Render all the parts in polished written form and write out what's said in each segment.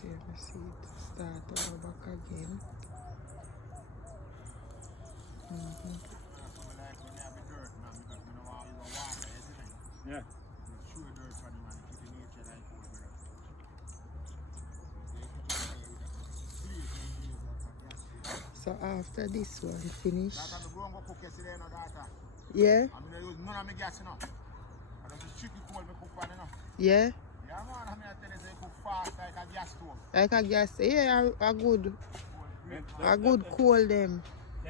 See if I see it start over back again. Yeah. So after this one finish, yeah, yeah, like a gas, yeah, a good coal them.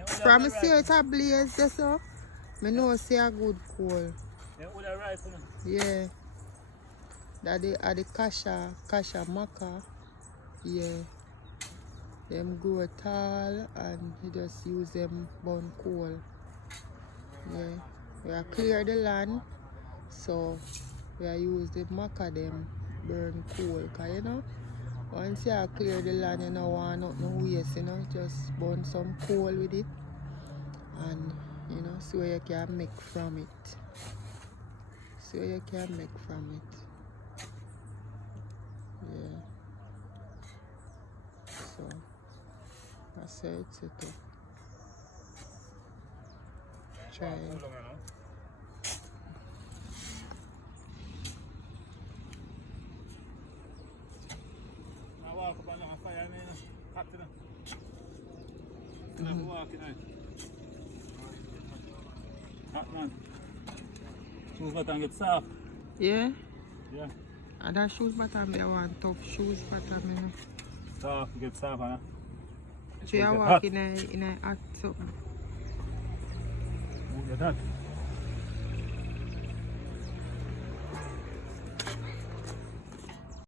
From me see it a blaze just so, me know see a good coal. Yeah, that the kasha maca, yeah. Them grow tall and you just use them burn coal. Yeah. We are clear the land, so we are use the maca them burn coal. Cause you know, once you are clear the land, you don't want nothing waste, you know, just burn some coal with it and you know, so you can make from it. So you can make from it. Yeah. So that's how it's set up. Try it. Hot man. Shoes button get soft. Yeah? Yeah. And that shoes bottom, I want tough shoes bottom, you know. Soft, get soft, huh? So you walk in a hot something. Get hot.